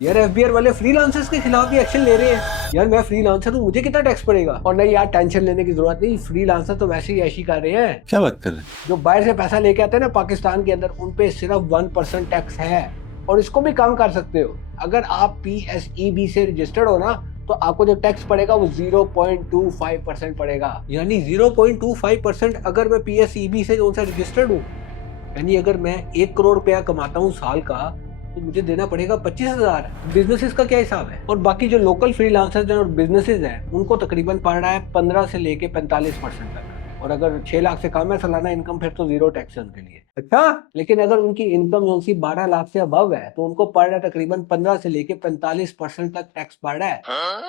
यार एफबीआर वाले फ्रीलांसर्स के खिलाफ भी एक्शन ले रहे हैं। यार मैं फ्रीलांसर हूँ, मुझे कितना टैक्स पड़ेगा? और नहीं यार, टेंशन लेने की जरूरत नहीं, फ्रीलांसर तो वैसे ही ऐशी कर रहे हैं। क्या बात कर रहे हैं? जो बाहर से पैसा लेके आते हैं ना पाकिस्तान के अंदर, उन पे सिर्फ 1% टैक्स है और इसको भी कम कर सकते हो। अगर आप PSEB से रजिस्टर्ड हो ना, तो आपको जो टैक्स पड़ेगा वो 0.25% पड़ेगा। यानी 0.25% अगर मैं PSEB से जो रजिस्टर्ड हूँ, यानी अगर मैं 1 करोड़ रुपया कमाता हूँ साल का, तो मुझे देना पड़ेगा 25,000। बिजनेसेस का क्या हिसाब है? और बाकी जो लोकल फ्रीलांसर्स हैं और बिजनेसेस हैं, उनको तकरीबन पड़ रहा है 15 से लेके 45% तक। और अगर 6 लाख से कम है सालाना इनकम, फिर तो जीरो टैक्स है उनके लिए। अच्छा, लेकिन अगर उनकी इनकम जो सी 12 लाख से अबव है, तो उनको पड़ रहा है तकरीबन 15 से लेके 45% तक टैक्स पड़ रहा है।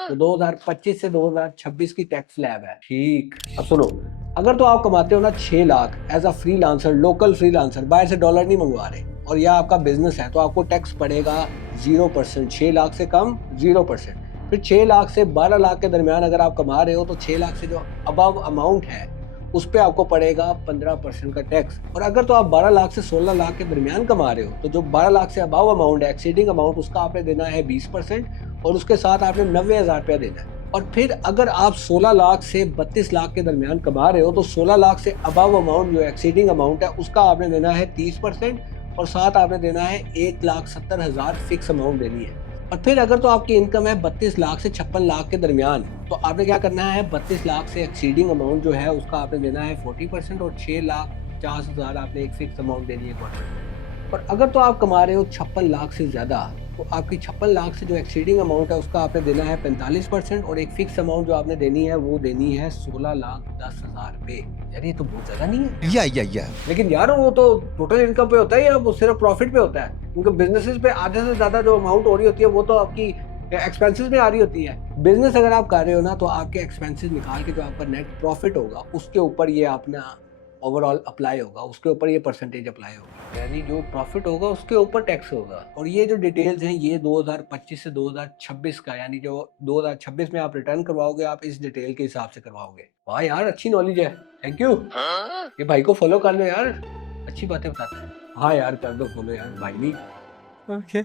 तो 2025 से 2026 की टैक्स स्लैब है। ठीक, अब सुनो, अगर तो आप कमाते हो ना 6 lakh as a freelancer, local freelancer, बाहर से डॉलर नहीं मंगवा रहे, और या आपका बिजनेस है, तो आपको टैक्स पड़ेगा 0%। 6 लाख से कम 0%। फिर 6 लाख से 12 लाख के दरमियान अगर आप कमा रहे हो, तो 6 लाख से जो अबव अमाउंट है उस पे आपको पड़ेगा 15% का टैक्स। और अगर तो आप 12 लाख से 16 लाख के दरमियान कमा रहे हो, तो जो 12 लाख से अबव अमाउंट है, एक्सीडिंग अमाउंट, उसका आपने देना है 20%, और उसके साथ आपने 90,000 रुपया देना है। और फिर अगर आप 16 लाख से 32 लाख के दरमियान कमा रहे हो, तो 16 लाख से अबव अमाउंट जो एक्सीडिंग अमाउंट है, उसका आपने देना है 30%, और साथ आपने देना है 1,70,000 फिक्स अमाउंट देनी है। और फिर अगर तो आपकी इनकम है 32 लाख से 56 लाख के दरमियान, तो आपने क्या करना है, 32 लाख से एक्सीडिंग अमाउंट जो है उसका आपने देना है 40%, और 6,50,000 आपने एक फिक्स अमाउंट देनी है गवर्नमेंट को। और अगर तो आप कमा रहे हो 56 लाख से ज़्यादा, तो आपकी 56 लाख से जो एक्सीडिंग अमाउंट है उसका आपने देना है 45%, और एक फिक्स अमाउंट जो आपने देनी है वो देनी है 16,10,000 रुपये। यार ये तो बहुत ज़्यादा नहीं है? या लेकिन यार वो तो टोटल इनकम पे होता है या वो सिर्फ प्रॉफिट पे होता है? क्योंकि बिजनेसेस पे आधे से ज्यादा जो अमाउंट हो रही होती है वो तो आपकी एक्सपेंसेस में आ रही होती है। बिजनेस अगर आप कर रहे हो ना, तो आपके एक्सपेंसेस निकाल के जो आपका नेट प्रॉफिट होगा उसके ऊपर ये अपना ओवरऑल अप्लाई होगा, उसके ऊपर ये परसेंटेज अप्लाई होगा, यानी जो प्रॉफिट होगा उसके ऊपर टैक्स होगा। और ये जो डिटेल्स हैं ये 2025 से 2026 का, यानी जो 2026 में आप रिटर्न करवाओगे, आप इस डिटेल के हिसाब से करवाओगे। वाह यार, अच्छी नॉलेज है, थैंक यू। ये भाई को फॉलो कर लो यार, अच्छी बातें बताता है। हाँ यार, कर दो फॉलो यार, भाई नहीं। ओके।